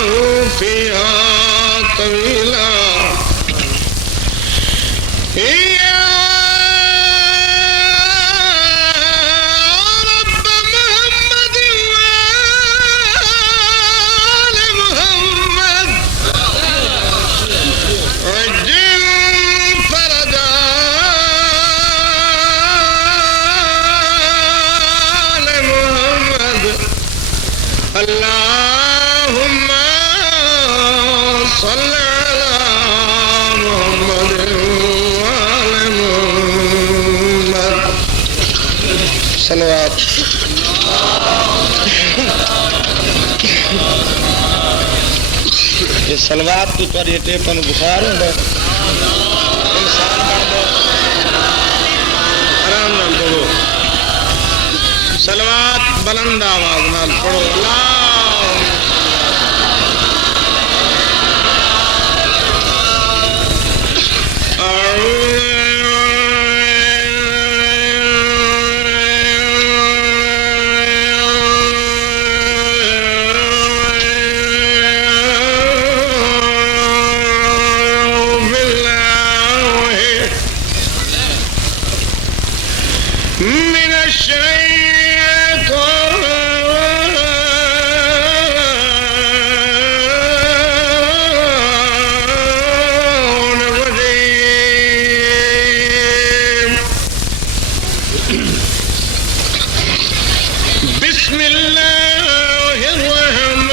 له فيها طويلا يا رب محمد وآل محمد عجل فرجا لمحمد اللهم صل على محمد وآل محمد صلوات ये सलवात तो तुहाडी टेपन बुखार होंदा इंसान बन दो आराम नाल बोलो सलवात बुलंद आवाज नाल पढ़ो من الشيطان الرجيم بسم الله الرحمن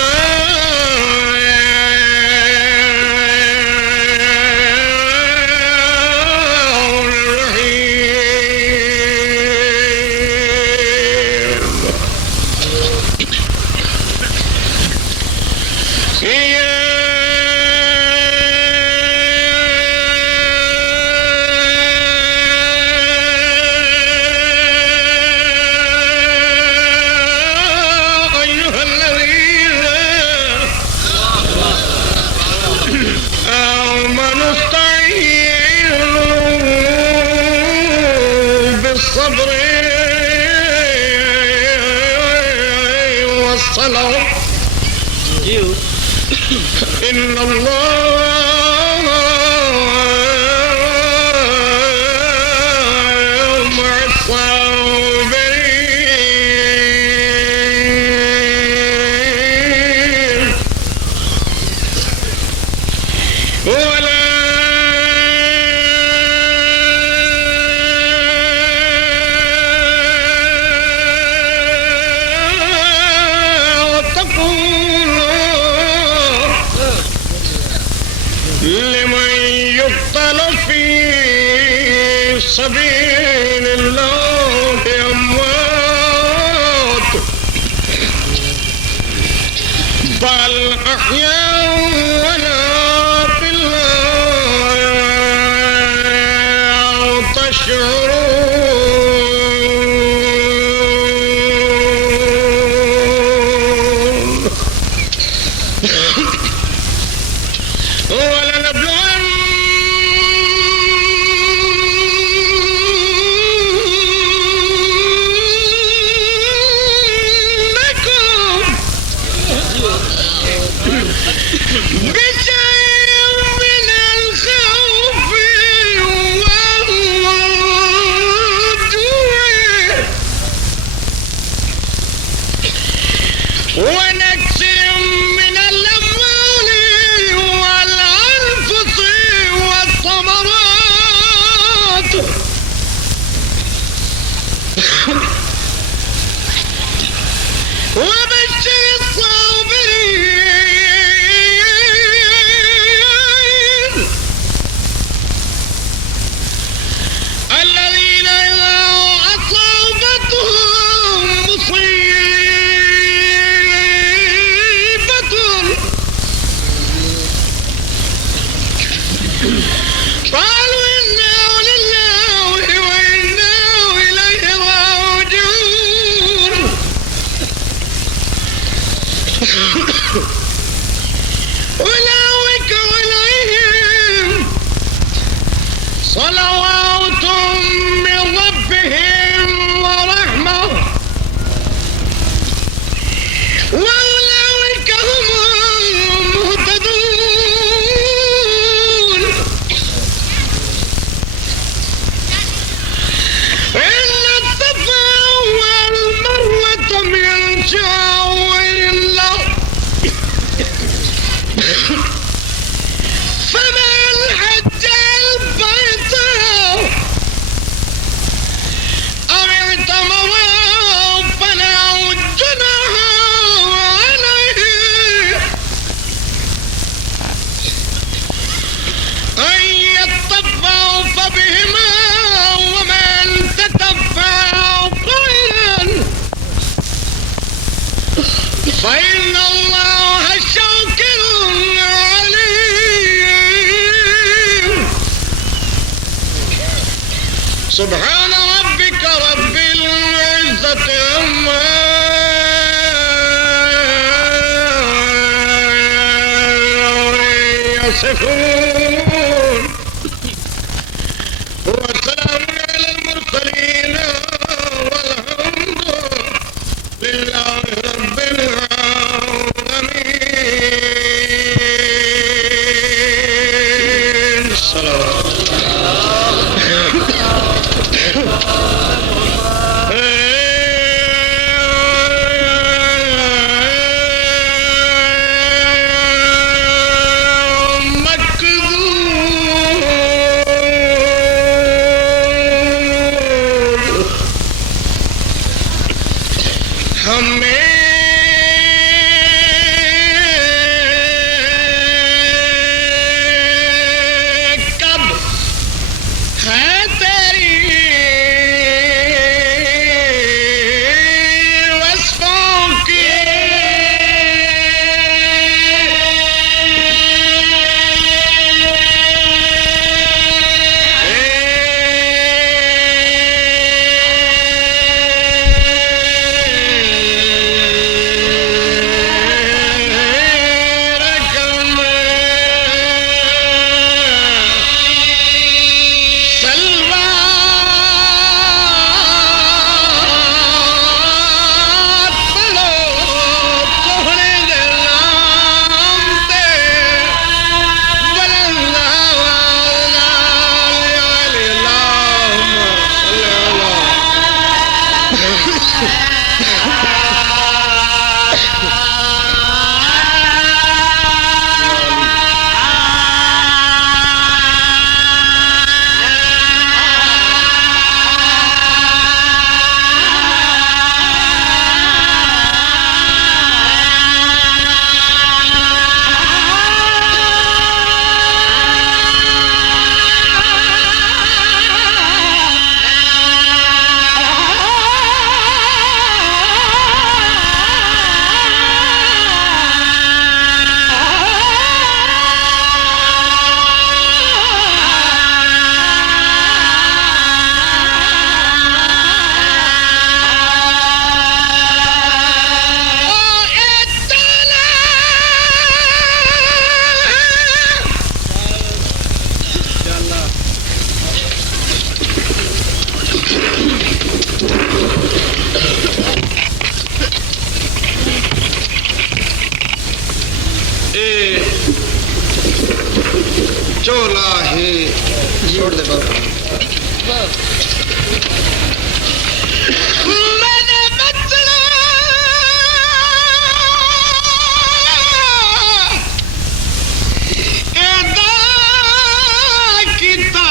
الرحيم أيها الذين آمنوا استعينوا بالصبر والصلاة إن الله مع الصابرين ولا تقولوا لمن يقتل في سبيل الله أموات بل أحياء ولكن لا تشعرون ولنبلونكم بشيء من الخوف والجوع ونكس من الأموال والأنفس والثمرات وبشر الصابرين الذين إذا أصابتهم مصيبة قالوا إنا لله وإنا إليه راجعون أولئك عليهم صلوات من ربهم ورحمة وأولئك هم فمن حج البيت أو اعتمر فلا جناح عليه أن يطوف بهما ومن تطوع خيرا فإن الله شاكر عليم. سبحان ربك رب العزة عما يصفون وسلام على المرسلين والحمد لله رب العالمين. الصلاة चोला है छोड़ दे बाबा। मैंने बचला एदा किता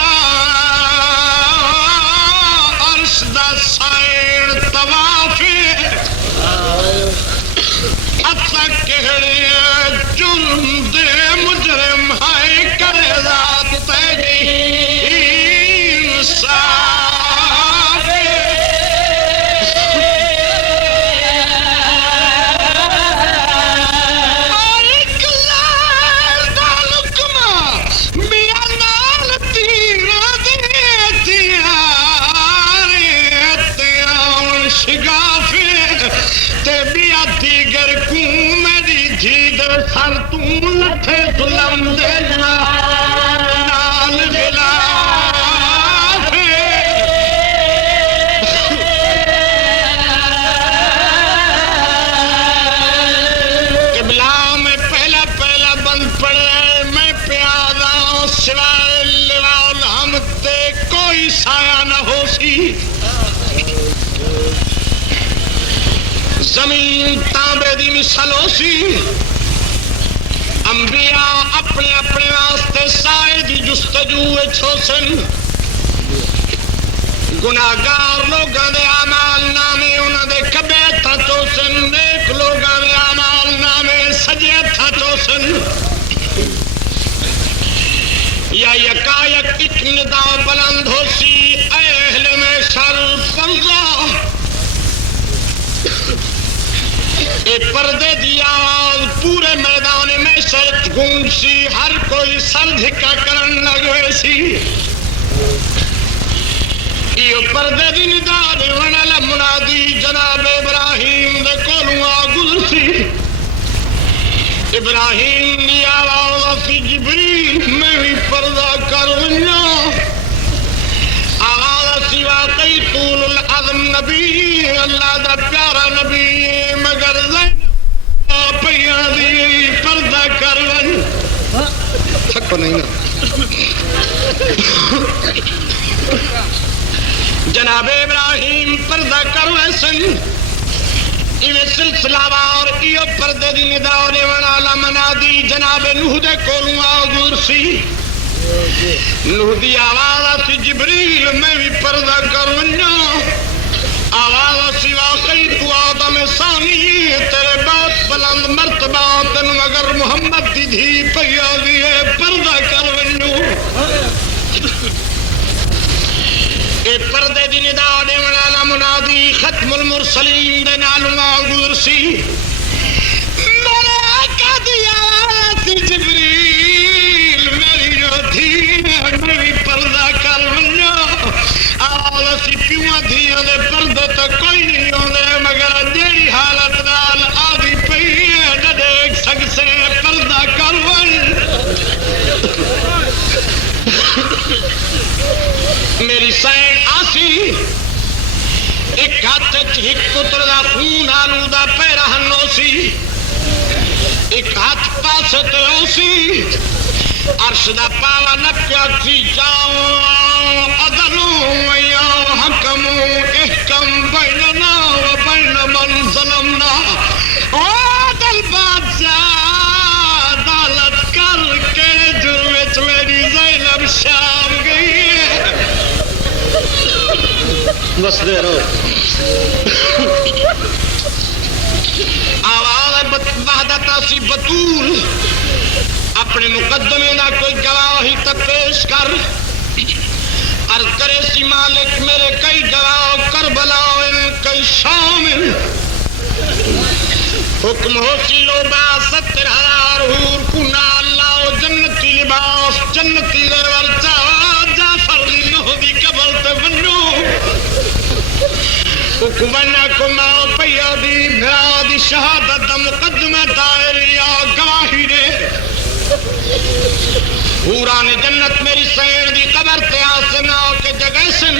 अर्श दा साइड तवाफे अता कहड़े जुर्म दे मुजरिम हाय करे रात तेरी इंसाफ और एक लाल दा लुकमा मियां नाल तीरा दे तियारे शिगाफे ते बिया दीगर कू मेरी झीद सर तू लथे जुलम दे नाल गिलाफे किबला में पहला पहला बंद पड़े मैं प्यादा सिवाय लिवाल हम ते कोई साया न होसी जमीन तांबे दी मिसाल होसी अंबिया अपने अपने वास्ते साए दी जुस्तजू छोसन गुनाहगार लोगों के आमाल नामे उन्होंने खबे हथा चोसन नेक लोगों के आमाल नामे सजे हथा चोसन या यकायक एक निदा बुलंद होसी अहले में शर फंजा ए पर्दे की आवाज पूरे मैदान में शर्त गूंजी हर कोई सर झिका करन लगे सी यो पर्दे की निदा देवन वाला मुनादी जनाब इब्राहिम दे कोलों आ गुजरसी इब्राहिम की आवाज सी जिब्रील मैं भी पर्दा कर वना आवाज सी वाकई तूल अज़म नबी अल्लाह दा प्यारा नबी मगर पैया दी पर्दा कर वन थको नहीं ना जनाब इब्राहिम पर्दा कर वैसन इवे सिलसिलावार इयो पर्दे दी निदा होने वाला मनादी जनाब नूह दे कोलों आ गुजरसी नूह दी आवाज आसी जिब्रील मैं भी पर्दा कर वना आवाज आसी वाकई तू आदम सानी तेरे बहुत बुलंद मर्तबा तेन मगर मोहम्मद दी धी पैया दी पर्दा कर वनु ए पर्दे दी निदा दे वाला मुनादी खत्मुल मुरसलीन दे नालुआ गुरसी मेरे आका दी आवाज जिब्रील मेरी धी मैं भी पर्दा कर वना आवाज सी पिवा धियां दे पर्दे तो कोई नहीं होंदे मगर जेड़ी हालत नाल आदी पई न देख सकसे पर्दा कर वन मेरी सैन आसी एक हाथ च एक पुत्र दा खून आलू दा पैरा हन्नो सी एक हाथ पास ते ओसी अर्श दा पावा नक्या सी जाओ अदलू या हकमू इहकम बैनना व बैन मन ज़लमना ओ अदल बादशाह अदालत कर के जुर्म विच मेरी ज़ैनब शाम गई है बस दे रहो आवाज़ वहदत सी बतूल अपने मुकदमे का कोई गवाही तक पेश कर अर्ज करे सी मालिक मेरे कई गवाह करबला कई शामिल हुक्म हो सी लो 72,000 हूर कुना अल्लाह जन्नती लिबास जन्नती लेवल चावा जाफर दी नूह दी कबल ते बन्नो हुक्मना को मां पैया दी मेरा दी शहादत दा मुकदमा दायर या गवाही दे पूरा ने जन्नत मेरी सैन दी कबर ते आसना के जगह सन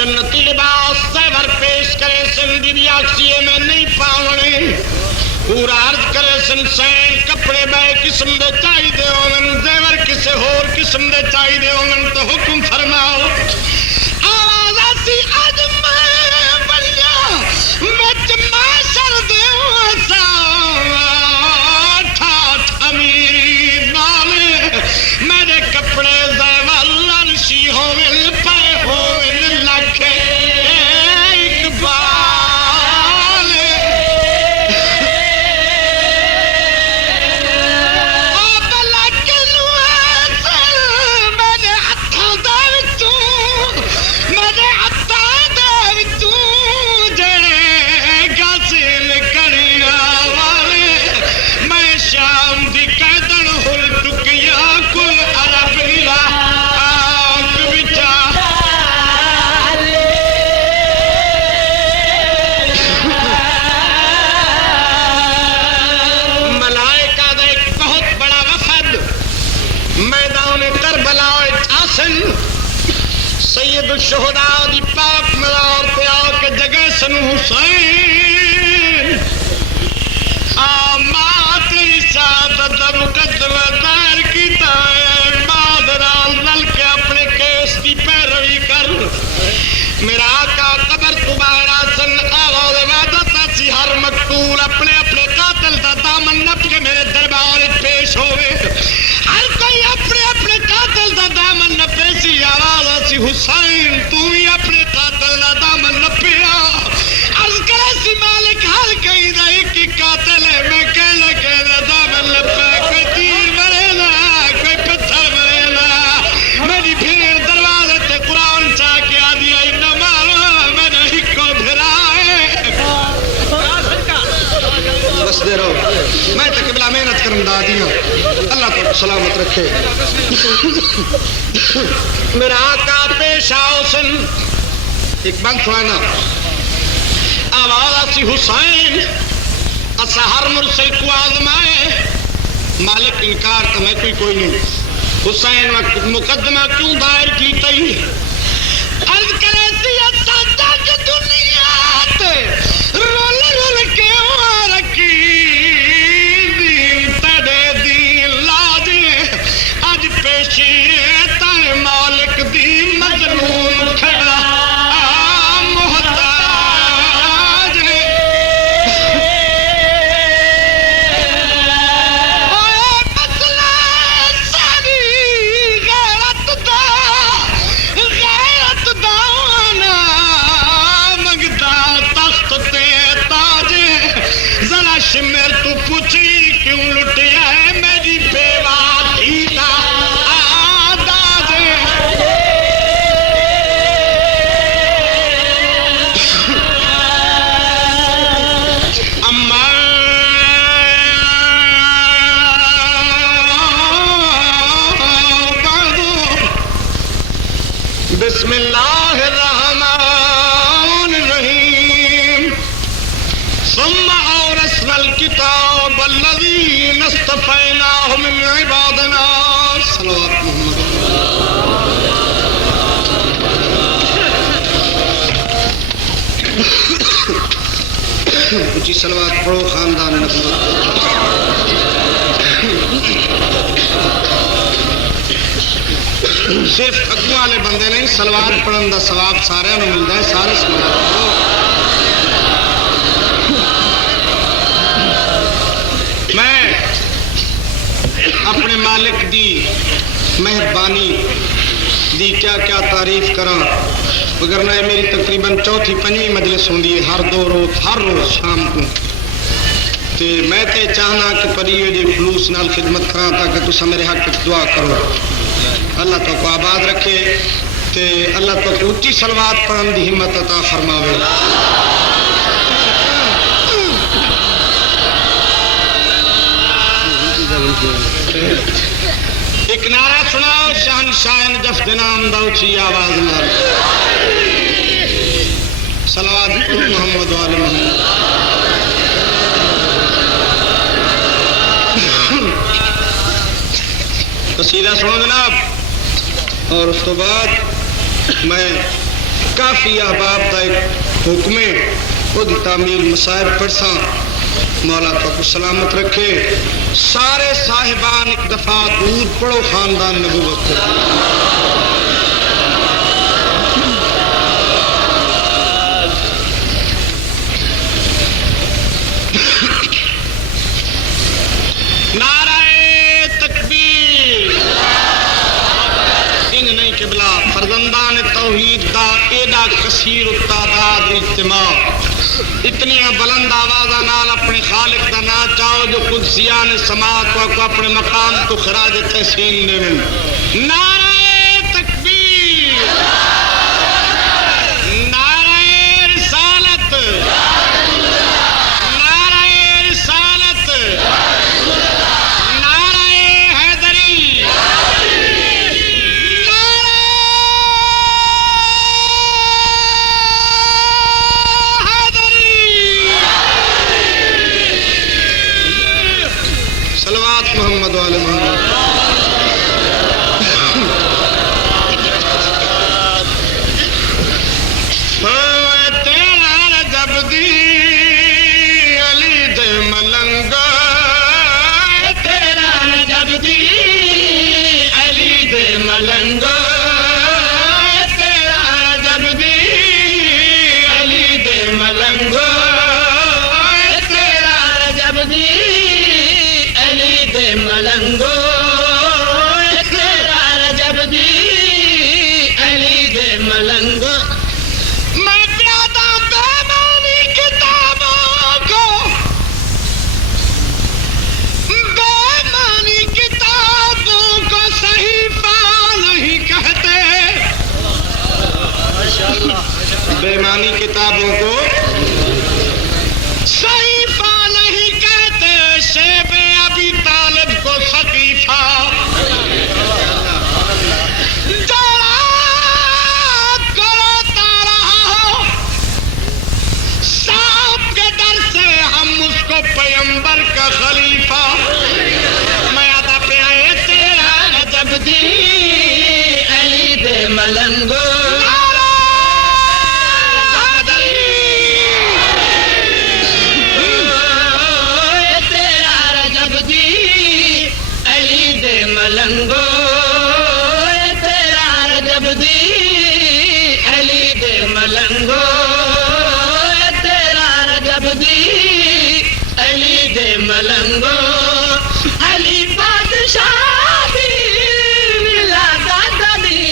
जन्नती लिबास सेवर पेश करे सन दुनिया सीए में नहीं पावणे पूरा अर्ज करे सन सैन कपड़े बे किस्म दे चाहिए होवन जेवर किसे होर किस्म दे चाहिए होवन तो हुक्म फरमाओ आवाज आसी आज मैं बलिया मत माशर दे सा मेरे कपड़े ज़ैवल्लशी होविल पे होविल लखे इकबाल ओ बलक नुआसल मेरे हत्थों दे विचों जेड़े गासिल करिया वाले मैं शाम दी कैदन हुल टुकिया कुल अरब इला आग विचा मलाइका दा एक बहुत बड़ा वफद मैदान करबला आसन सैयद शुहदा दी पाक मज़ार पे आके जगह सन हुसैन आमात रिसादत दा मुकदमा दायर कीता है मादराल नल के अपने केस की पैरवी कर मेरा आका कबर तू बाहर आसन आवाज़ वादत सी हर मकतूल अपने अपने कातिल दा दामन नप के मेरे सी हुसैन तू ही अपने कातल दा दामन नपिया अर्ज करे सी मालिक हर कहीं दा एक कातल है मैं कहना कहना दामन नपा कोई तीर मरेगा कोई पत्थर मरेगा मेरी भेड़ दरवाजे ते कुरान चा के आ दिया इन्ना मारो मैंने हिको भिरा है बस दे रहो मैं तो किबला मेहनत करन दा दिया अल्लाह को सलामत रखे मेरा आका पेश आओसन एक बंद सुना आवाज आसी हुसैन असा हर मुरसल को आजमाए मालिक इनकार तो मैं कोई नहीं हुसैन वक्त मुकदमा क्यों दायर की तई अर्ज करे सी तक दुनिया ते रोल रोल के रखी दीन तड़े दीन लाज अज पेशी ताए मालिक दी मजलूम खड़ा मेरे तू पूछी क्यों लुटिया है मेरी बेवा थी दा आदाज अम्मा बिस्मिल्लाहिर रहमानिर रहीम सुम्मा किताब अल्लज़ी नस्तफ़ैनाहु मिन इबादिना सल्लल्लाहु अलैहि जी सलवात पढ़ो खानदान नबूवत सिर्फ अगुआ वाले बंदे नहीं सलवात पढ़न दा सवाब सारिਆਂ ਨੂੰ मिलता है सारे सलवात अपने मालिक दी मेहरबानी दी क्या क्या तारीफ करा मगर ना मेरी तकरीबन चौथी पंजवीं मजलिस होंगी है हर रोज शाम को ते मैं ते चाहना कि परियो जी खलूस नाल खिदमत करा ताकि तुसा मेरे हक दुआ करो अल्लाह तो को आबाद रखे ते अल्लाह तो को उच्ची सलवात पढ़न दी हिम्मत अता फरमावे एक नारा सुनाओ शहनशाह नजफ के नाम दा ऊंची आवाज नाल सलावत मोहम्मद वाले मोहम्मद कसीदा सुनो जनाब और उस तो बाद मैं काफी अहबाब का एक हुक्म खुद तामील मसाइब पढ़सा मौला तो सलामत रखे सारे साहिबान एक दफा दूर पढ़ो खानदान नबूवत नाराए तकबीर इन नहीं किबला फरजंदान तौहीद दा एडा कसीर तादाद इज्तिमा इतनी बुलंद आवाजा नाल अपने खालिक का ना चाहो जो कुदसिया ने समात को अपने मकाम को खराज तहसीन देवन नाराए तकबीर नाराए रिसालत नाराए रिसालत नाराए हैदरी मोहम्मद वाले मोहम्मद तेरा रजब दी अली दे मलंग तेरा रजब दी अली दे मलंग तेरा रजब दी अली दे मलंग तेरा रजब दी मलंगो तेरा रजब दी अली मलंगो तेरा रजब दी अली दे मलंगो तेरा रजब दी अली दे मलंगो अली बादशाह दी मिला दादा दी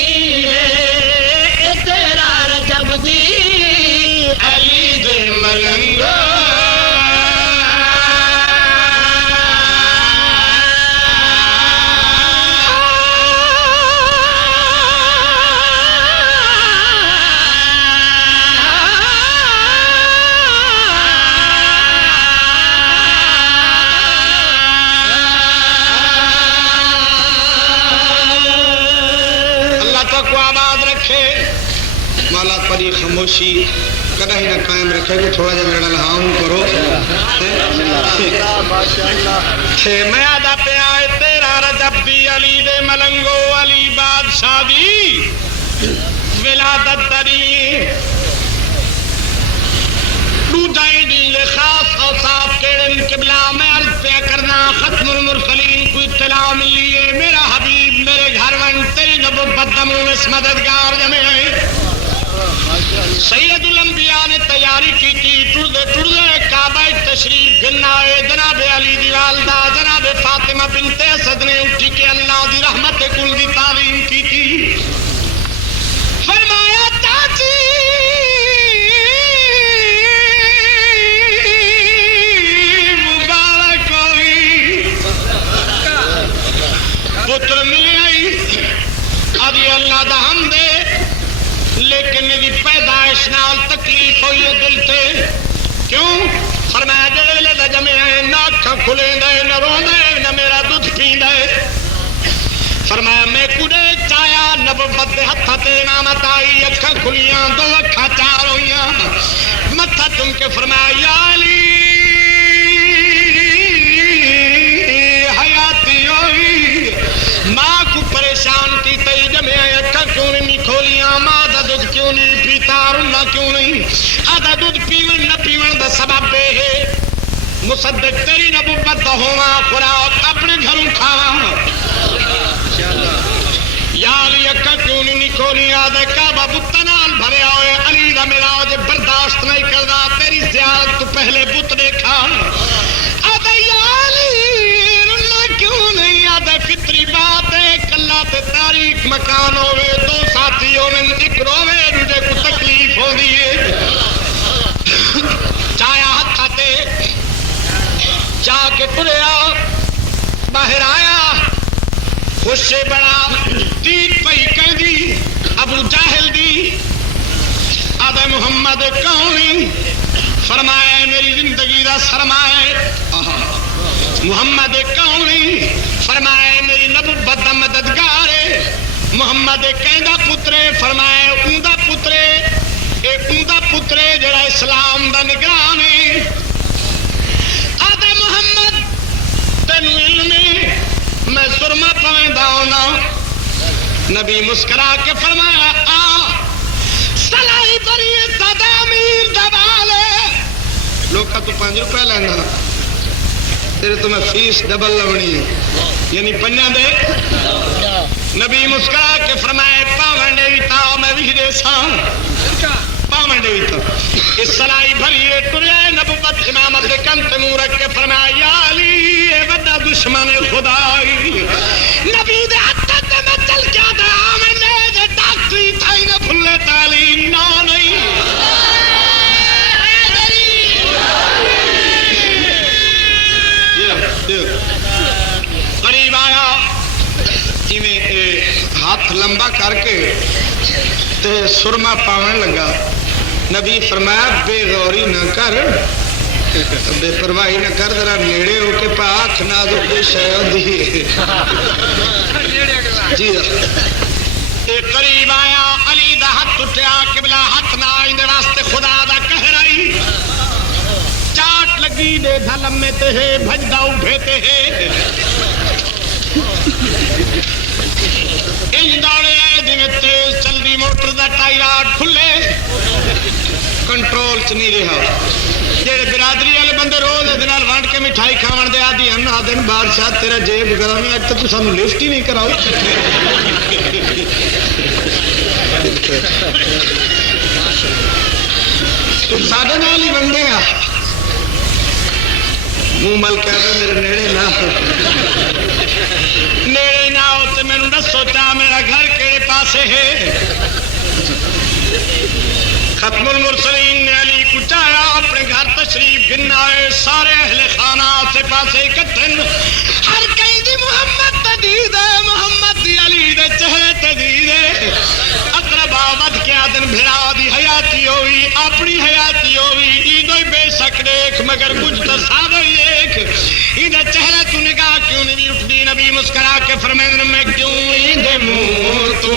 तेरा रजब दी अली दे मलंगो माला परी खामोशी कदा ही ना कायम रखेगी थोड़ा जा मेरा हाँ करो थे मैं आदा पे आए तेरा रजब दी अली दे मलंगो अली बादशाह दी विलादत दरी दूजाई दी ले खास औसाफ केड़न किबला में अर्ज पे करना खत्मुल मुरसलीन को इत्तला मिली है मेरा हबीब मेरे घर वन तेरी नबुव्वत दमू इस मददगार जमे हैं सैयदुल अंबिया ने तैयारी की थी टुरदे काबा तशरीफ गिनाए जनाब अली दी वालदा जनाब फातिमा बिनते असद ने उठी के अल्लाह दी रहमत कुल दी तालीम की थी फरमाया चाची मुबारक होई पुत्र मिले आई अदी अल्लाह दा हमदे लेकिन मेरी पैदाइश नाल तकलीफ हुई है दिल से क्यों फरमाया जेले दा जमे है ना अखां खुले दे न रोंदे न मेरा दूध पींदे फरमाया मैं कुड़े चाया नबुव्वत दे हत्था ते इमामत आई अखां खुलियां दो अखां चार होइयां मत्था चुम के फरमाया या अली हयाती होई मां को परेशान की तई जमे अखां क्यों नहीं खोलियां मां दूध क्यों नहीं पीता रुना क्यों नहीं आधा दूध पीवन न पीवन दा सबब है मुसद्दिक तेरी नबुव्वत होवा खुराक अपने घरों खावा या अली अक्का क्यों नहीं खोली आधे काबा बुत नाल भरे होए अली दा मिलाज बर्दाश्त नहीं करदा तेरी ज़ियारत तो पहले बुत देखा आधा या अली रुना क्यों नहीं आधा फितरी बात है कल्ला ते तारीख मकान होवे दो साथी होवे एक रोवे दूजे को तकलीफ होंदी है चाया हथाते जाके तुरया बाहर आया खुश से बड़ा तीत पई कहदी अबू जाहिल दी आदे मुहम्मद कौनी फरमाया मेरी जिंदगी दा सरमाए मुहम्मद कौनी फरमाया मेरी नबुव्वत दा मददगार है मुहम्मद कहंदा पुत्रे फरमाए ऊंदा पुत्रे ए ऊंदा पुत्रे जड़ा इस्लाम दा निगरान है आदे मुहम्मद तेनू इल्म मैं सुरमा पवेंदा होना नबी मुस्कुरा के फरमाया आ सलाई बरी सदा अमीर दबाले लोका तू 5 रुपए लेना तेरे तो मैं फीस डबल लवनी यानी पन्या दे नबी मुस्कुरा के फरमाए पावंडे विता मैं विहरे सा पावंडे विता इस सलाई भरी टुरे नबुव्वत इमामत के कंत मुंह रख के फरमाया या अली ये बड़ा दुश्मन खुदाई नबी दे हत्थ ते मैं चल क्या था मैंने दे डॉक्टरी थाई न फुल्ले ताली ना नहीं करीब आया इवें हाथ लंबा करके ते सुरमा पावन लगा नबी फरमाया बेगौरी न कर बेपरवाही न कर जरा नेड़े होके पाख ना दो कोई शय होंदी जी एक करीब आया अली दा हाथ उठया किबला हाथ ना इंदे वास्ते खुदा दा कहर आई चाट लगी दे धलम में ते है भजदा उठे ते है इंज दौड़े आए दिन तेज चलदी मोटर दा टायर खुले कंट्रोल च नहीं रहा जेड़े बिरादरी वाले बंदे रोज वंड के मिठाई खावन दे आदि हैं आदन बादशाह तेरा जेब गरम है अज तक सानू लिफ्ट ही नहीं कराओ साडे नाल ही बंदे आ मुंह मल कह मेरे नेड़े ना हो तो मैनू दसो चा मेरा घर केड़े पासे है खत्मुल मुरसलीन ने अली कुचाया अपने घर तशरीफ गिन आए सारे अहले खाना आसे पासे इकट्ठे हर कहीं दी मोहम्मद तदीद है मोहम्मद दी अली दे चेहरे तदीद है अकरबा वध के आदन भिड़ा दी हयाती होई अपनी हयाती होई ईदो ही बेशक देख मगर कुछ तो सादा ही एक इधर चेहरे तू निगाह क्यों नहीं उठती नबी मुस्कुरा के फरमाते मैं क्यों इधे मुंह तू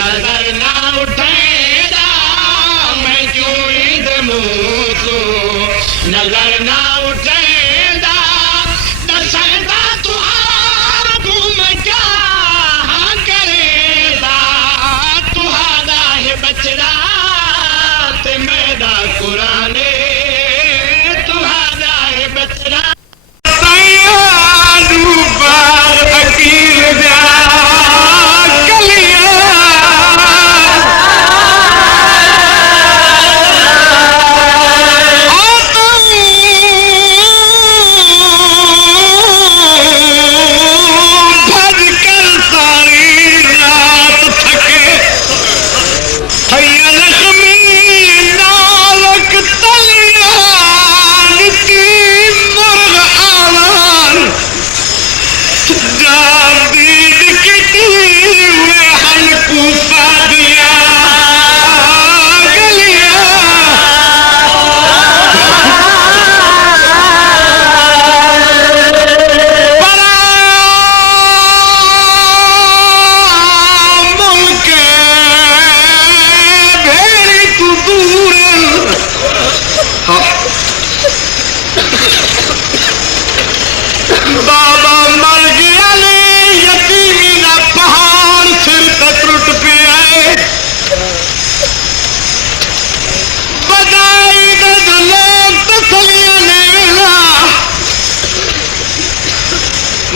नजर ना उठेगा मैं क्यों इधे मुंह तू नजर ना उठेगा दसदा तुहार घूम क्या करेगा तुहारा है बचड़ा ते मैदा कुराने तुहारा है बचड़ा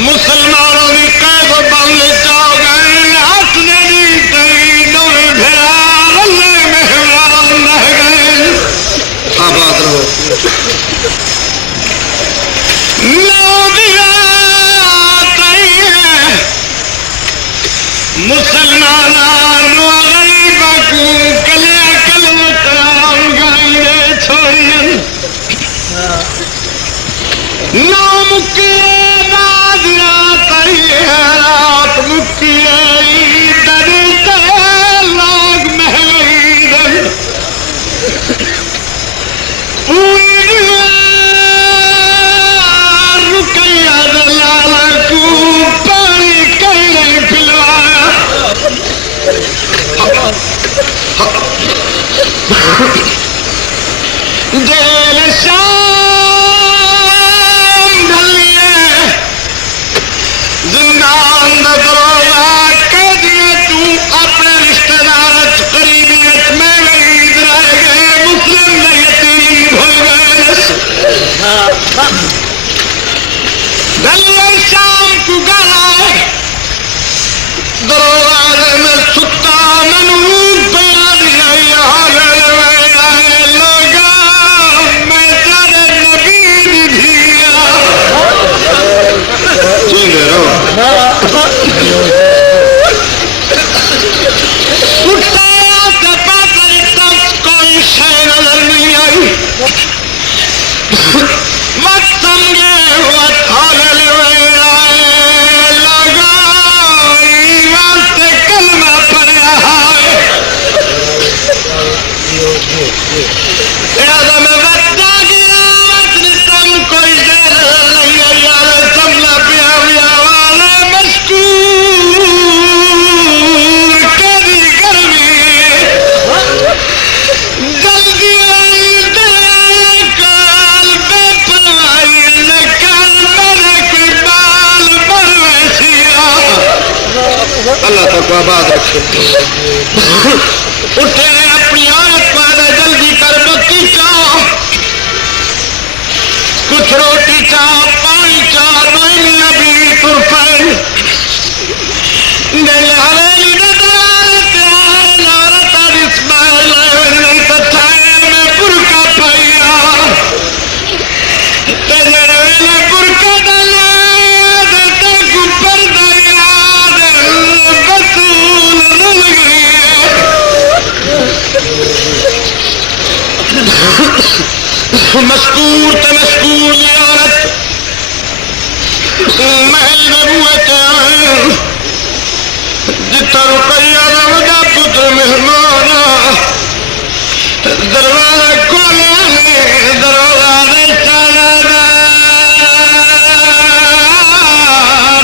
मुसलमानों की कैद बंद चाह गए हाथ ने मेहमान रह गए आबाद रहो मुसलमान कले कलम कराम गाइने छोड़ियन ना मुके रात मुक्की दर लाग महल रुकैया लाला को पानी कहने पिलवाया जेल शाम ढलिए जिंदान दरोगा कह दिए तू अपने रिश्तेदार करीबियत में गरीब रह गए मुस्लिम ने यतीम हो गए ढलिए शाम को गाला दरोगा में सुता मनू बया दिया लोगा मैं तेरे नबी दिया कोई शय नजर नहीं आई मत समझे लगा कलमा पड़ा में बता गया कोई शय नहीं आई समझा पिया वाले मशकूर करी गर्मी जल्दी काल बेपरवाही न काल मेरे कोई बाल बरवैसिया अल्लाह तक आबाद रखे उठे अपनी औरत पादा जल्दी कर बत्ती का कुछ रोटी चा पानी चा दोनिया भी तुर पे दिल हवेली दा दलाल प्यार नारता इस्माइल नहीं तो थाए में बुरका पाया तेरे वेले बुरका डाला देता गुपर दया बसूल रुल गई मशकूर ते मशकूर ये औरत महल में बुए के जितना रुपया रमदा पुत्र मेहमान दरवाजा खोले दरवाजा चला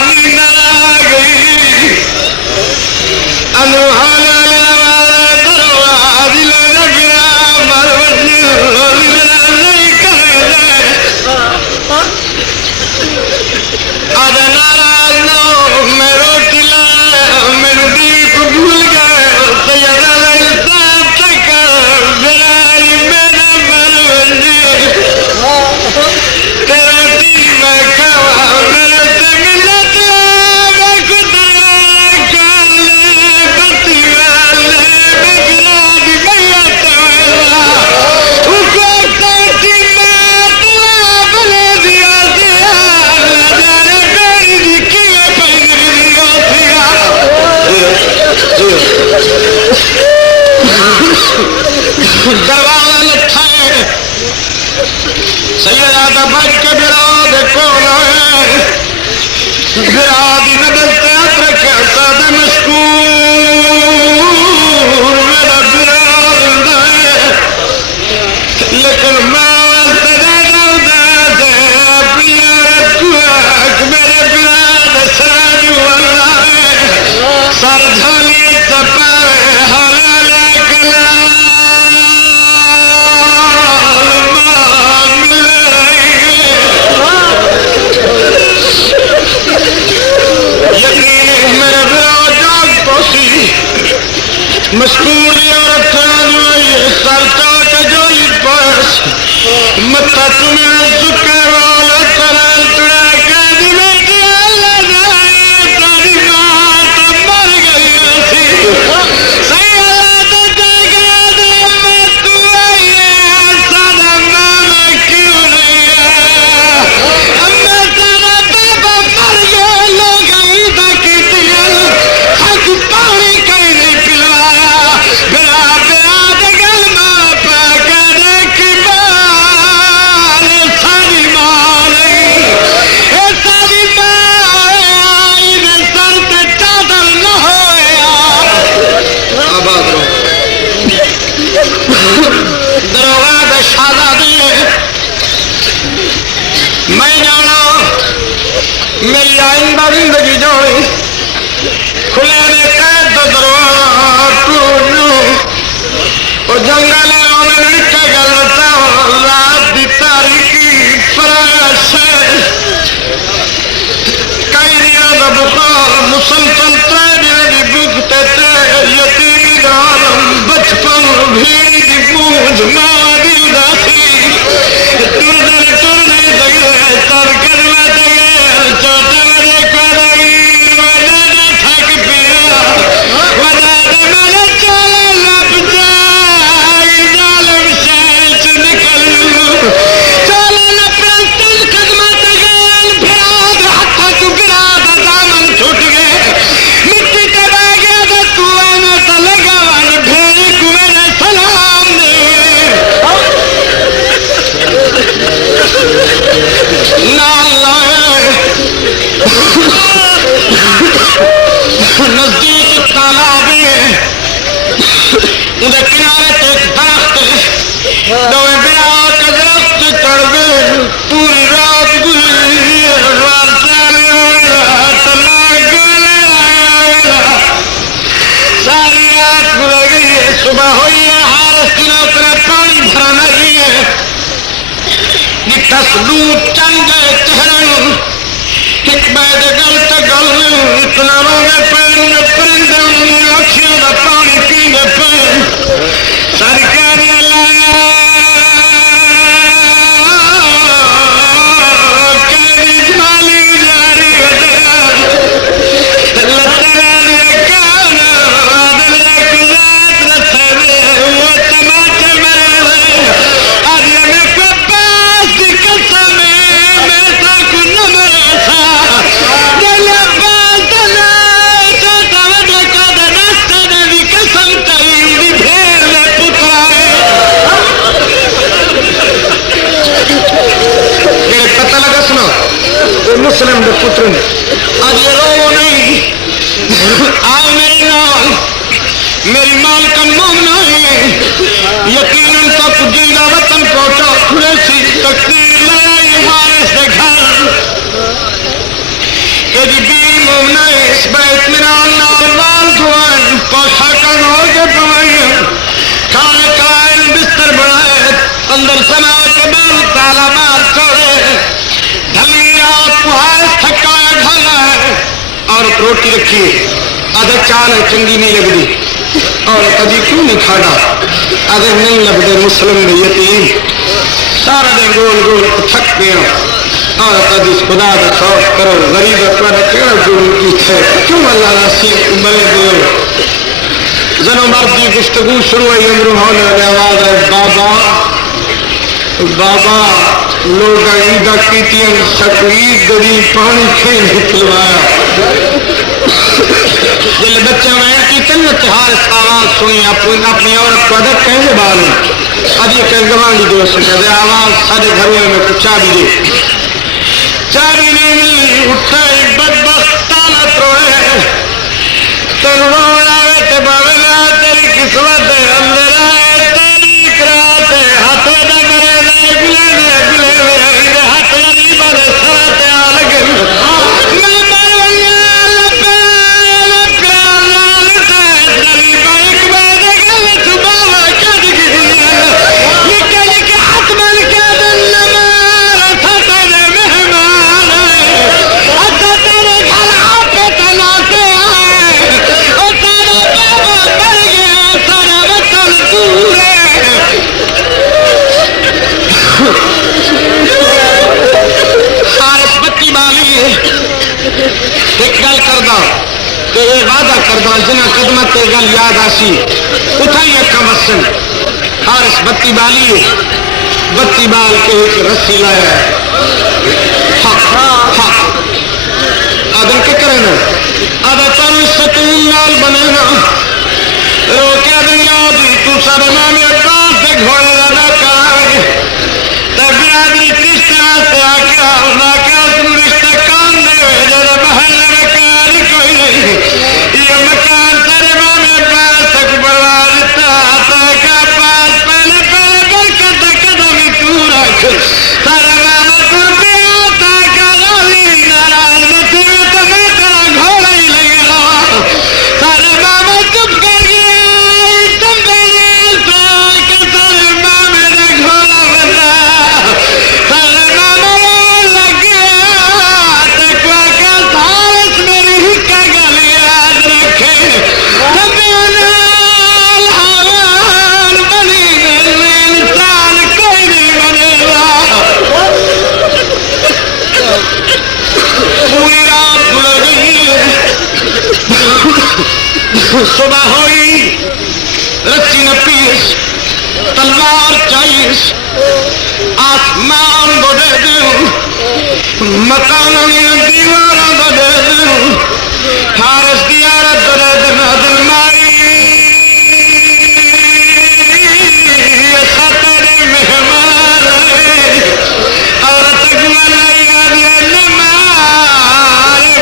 नींद आ गई अनुहार दरवाजा लगा मरवनी नहीं कर आज नाराज न हो मैं रोटी लाया मेरू दी को भूल गए सैयदा इंसान तक बिराई मेरा मरवनी तेरा दी मैं खावा मेरे से मिलत मैं खुद काले बत्ती वाले बिगड़ा भी गया तवेला उसको ताती मैं तुआ बने दिया जाने बेरी दी किए पैरी दिया दरवाजा लट्ठा है सैयदा भज के बिराद कौन है बिराद नदल से अदरक सादा मशकूर मेरा बिराद है लेकिन मैं मेरे बिराद सराज वाला है सर झाली सपाए हलाले यकीन मेरे बिराद जाग पहुंची मशकूर औरत सर चाट जोली पास मत्था तुम्हें सुखे वाला तरह तुड़ा के बेटी अल्लाह जाए तारी मां तो मर गई थी सही अल्लाह तो जाएगा दे मैं तू आई है सादा मां क्यों नहीं है अम्मा सादा बाबा मर गया लोग बाकी दिल हक पानी कहीं नहीं पिलवाया बिरा बिरा दगल मां पाकर की बाल सारी माली ए सारी माली ने सर पे चादर न होया आबाद रो दरवाजा शादा दे मैं जाना मेरी आइंदा जिंदगी जोड़ी खुले ने कैद तो दरवाजा टूटू और जंगल में निकल गलता रात दी तारीखी पराश कई दिनों का बुखार मुसलसल तैयारी दी भुगते ते यतीमी दालम बचपन भीड़ दी पूंछ मां दी उदासी तुरने दगे तर कर में दगे चौथे बजे कोई वजह थक पिया वजह मेरे चले लब जाए जालम शेष निकल चले न पेंसिल खदमत गए फिराद हथ को बिराद दामन छूट गए मिट्टी ते बह गया तो कुएं में तो लगा वन भेड़ी कुएं ने सलाम दे नजदीक तालाब उधर किनारे पे एक दरख्त दो बिरा के दरख्त चढ़ गए पूरी रात गुजरी सारी रात गुजर गई है सुबह हुई है हारस दिनों पर पानी भरा नहीं है तस्लू चंद चेहरन एक बैद गलत गल इतना रोगे पैर परिंदे अखियों का पानी पीने पर सरकार आज ये रो नहीं, आओ मेरे नाल, मेरी मालकन मोमना है, यकीनन तो कुजीला वतन पहुंचा खुरेसी तकदीर लाई हारिस से घर के जी बीवी मोमना है, इस बैत मिनाल नाल वाल धुआन पोशा कर हो के पवाइया खाने कायल बिस्तर बनाए अंदर समा के बाल ताला मार छोड़े ढलिया पुहार थकाया ढाला है और रोटी रखी आधे चाल है चंगी नहीं लगती और कभी क्यों नहीं खाना आधे नहीं लगते मुस्लिम यतीम सारा दिन गोल गोल थक गया और कभी खुदा का खौफ करो गरीब पर क्यों अल्लाह नसीब बने दो जनो मर्द की गुफ्तगू शुरू हुई अंदर होने आवाज है बाबा बाबा लोग ईदा की शकीद गरीब पानी खेल निकलवाया जिले बच्चा मैं की त्योहार आवाज सुनी अपनी औरत को अदब कैसे बालू अभी कल गवानी दोस्त कहते आवाज सारे घरों में कुछ चाबी दे चाबी नहीं मिली उठा बदबख्त ताला तोड़े तेन रोवे ते बावेला तेरी किस्मत अंदर आए तेरी करात हाथ दा मरे गुले हाथ लगी बड़े सरते आ लगे मैं मरवैया एक गल करदा ते ये वादा करदा जिन्हें कदम ते गल याद आसी उठाई अखा वसन हारिस बत्ती बाली बत्ती बाल के एक रस्सी लाया आदम के करे ना आदा तन सकून नाल बने ना रोके दुनिया दी तू सारे मामे अब्बास से घोड़े लगा कराए तब बिरादरी रिश्ता से आके ना क्या तुम रिश्ता कान दे जरा महल में कारी कोई नहीं ये मकान तेरे मामे अब्बास तक बढ़ा देता का पास पहले पहले बरकत कदम तू रख सारा मामा तू पे आता का रावी नाराज मत तो मैं तेरा घोड़ा ही लगेगा सारा मामा चुप कर सुबह हुई रस्सी न पीस तलवार चाइस आसमान बदे दूं मकान दीवार बदे दूं हारिस की आरत बदे दूं दिल मारी तेरे मेहमान औरत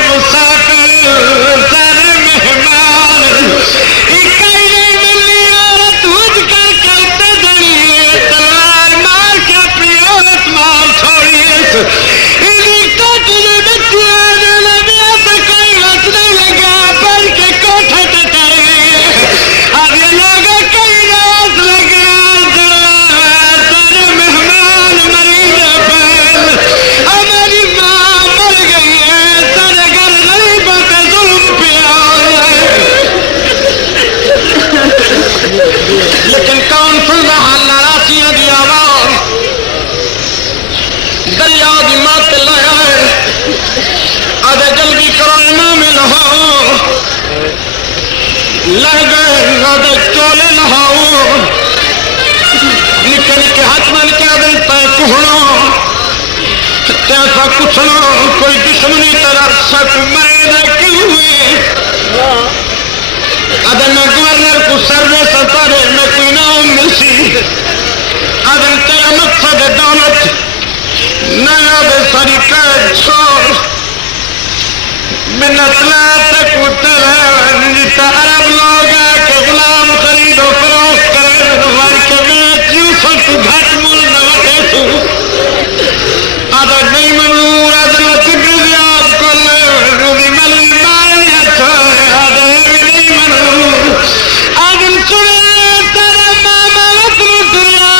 मुसाफिर सारे मेहमान इकाई नहीं मिली औरत हुज कर करते जड़िए तलवार मार के अपनी औरत मार छोड़िए तो तुझे बच्चिया तो कोई वक्त नहीं लगा पर के कोठे पे चढ़ गई अब ये लोग कई रात लगे सारे मेहमान मरीज पर हमारी माँ मर गई है सारे घर गरीबों पे जुल्म पिया लेकिन कौन सुन रहा नाराजियां दी आवाज दरिया की मत लाया है अरे जल्दी करो इमाम लहाओ लह गए अरे चोले लहाओ निके निके हाथ मन के अदल तय कुहना कैसा कुछना कोई दुश्मनी तरह सक मरे क्यों हुए अदर में गवर्नर को सर्वे सतारे में कोई नाम मिलसी अदर तेरा मकसद दौलत नया बेसारी कैद छोड़ नस्ला तक अरब लोग के गुलाम खरीदो फरोख्त करे यूसुफ घट मुल न वठे तू आदर नहीं मनूर आदर फिक्र याद कर रूदी मली माया छोए आदर नहीं मनूर आदर सुने तेरे मामा वतन दुनिया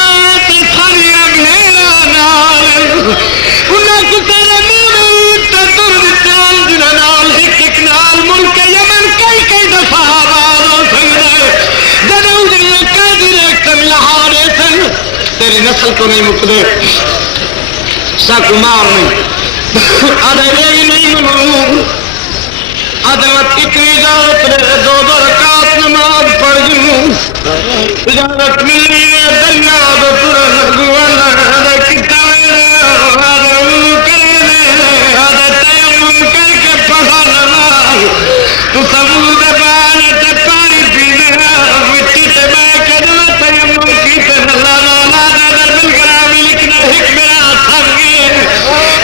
ते सारिया घेरा नाल उन्हें को तेरे मनूर ते तुर दिताल जिना नाल एक नाल मुल्क यमन कई दफा आबाद हो सकदा जब उन्हें कादिर कर लहारे सन तेरी नस्ल को नहीं मुकदे साकुमार नहीं अरे नहीं मनूर अदालत की इजाजत रे दो रकात नमाज पढ़ जूं इजाजत मिली है दरिया दो तुरन गुवाना अदा किताबे अदा करे अदा तयम्मुम करके पढ़ा नमाज तू समूद बाल ते पानी पीने मिट्टी ते मैं कदम तयम्मुम की ते अल्लाह वाला दर बिल कराम लिखना हिक मेरा संगी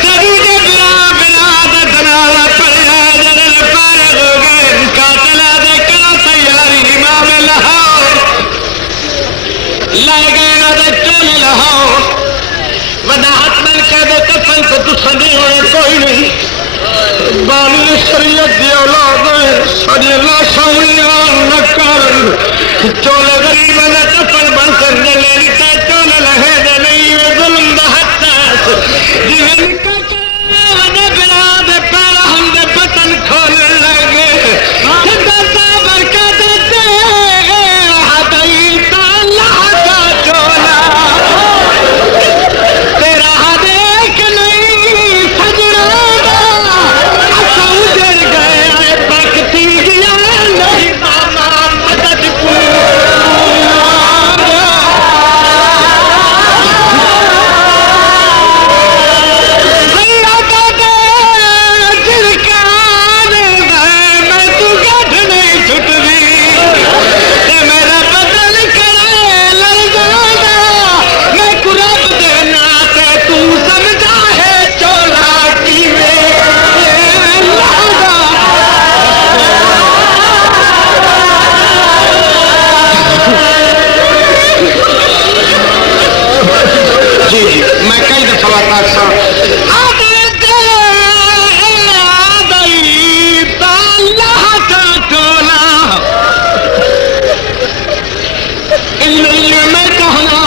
तभी जे बिरा बिरा दनाला पड़ा जरल पार हो गए कातला दे करा तैयारी इमाम लाहौर लाए गए ना दे चोले लाहौर वदाहत बन के दे कफन को तू सदी होए कोई नहीं बानी शरीयत दी औलाद है सदी ला साउलियान न कर चोले गरीब ने कफन बन कर दे ले के चोले लहे दे नहीं वे जुल्म दा हत्तास जिवन का वने बिना दे पैरा हम दे बटन खोल लगे सिद्धा साबर का देते हदई ताला का चोला तेरा देख नहीं सजना अच्छा उजड़ गए बकती गया नहीं मामा मदद जी जी मैं कई दफा बात मैं कहना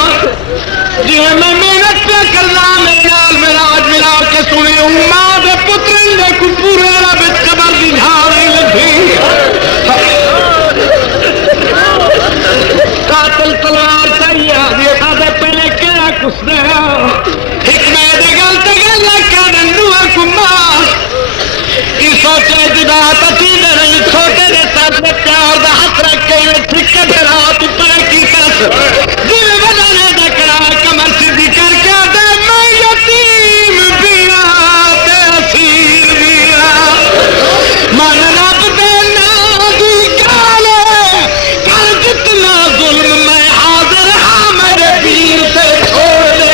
जिन्हें मैं मेहनत पे करना मेरे नाल मिलाज मिला के सुनी हूँ मां के पुत्र ने पूरे खबर की झाड़ नहीं लगी कातल तलवार चाहिए आदे पहले क्या कुछ एक मैं गलत गल कर कुमार की सोचे की बात अच्छी नहीं छोटे के साथ में प्यार का हाथ रख के ठीक फिर तू पर की कर दिल बनाने दकड़ा कमर सीधी करके दे मैं यतीम बिया ते असीर बिया मन रब देना दी गाले कर जितना जुल्म मैं हाजिर हाँ मेरे पीर से छोड़ दे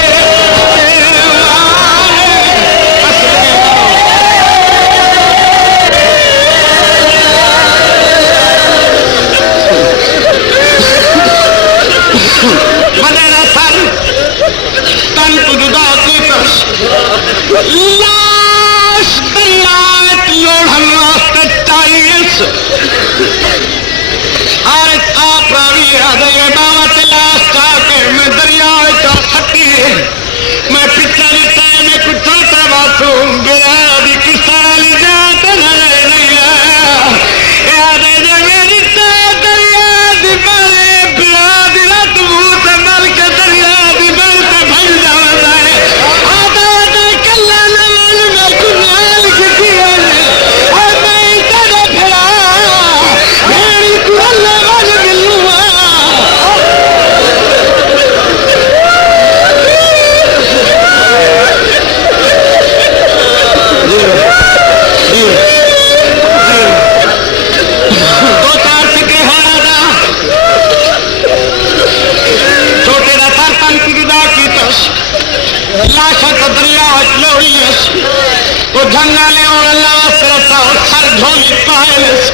झोली पायलस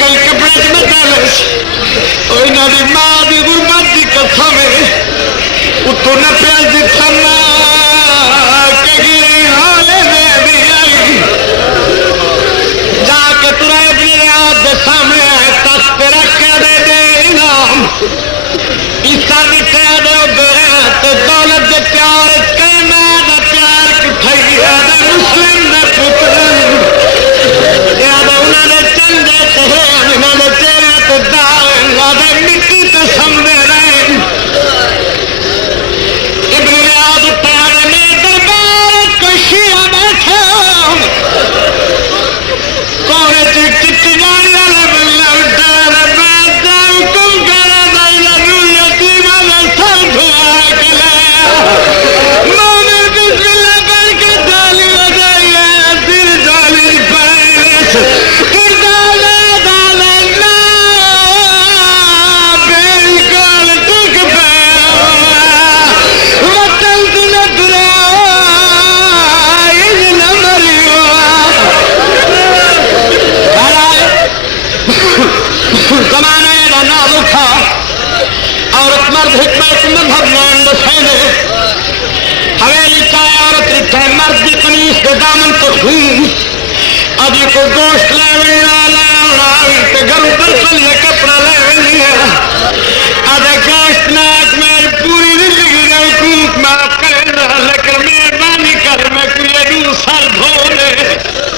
कल कपड़े च बचालस और इन्हों की मां की गुरबत की कसम उतों न प्याज दिखना जाके तुरा अपनी रात के सामने तस पे रखे दे इनाम ईसा दिखे दे तो दौलत के प्यार कहना प्यार किठाई मुस्लिम ने पुत्र उन्होंने चंगे चेहरे उन्होंने चेहरे तो दाल मिट्टी तो समझे रहे इब्न रियाद उठाने में दरबार कशिया बैठा कोने चिट्ठी जाने वाला बल्ला उठा मैं तुम करा दाइला दुनियाती वाला सर धुआ के लाया मोमिन बिस्मिल्लाह पढ़ के ताली बजाइए सिर जाली पैस फिर दाला दाला ना बेरी काल टुक पाया वतन तुने तुरा इज न मरियो जमाने का नाम उठा औरत मर्द हिकमत मजहब मान दसेने हवेली चाहे औरत रिठे मर्द की कमीज के दामन तो खून अभी को गोश्त ले घर ऊपर चलिए कपड़ा ले अरे गोश्त नाक में पूरी जिंदगी ने हुकूमत माफ करे लेकिन मेहरबानी कर मैं कोई 2 साल धोने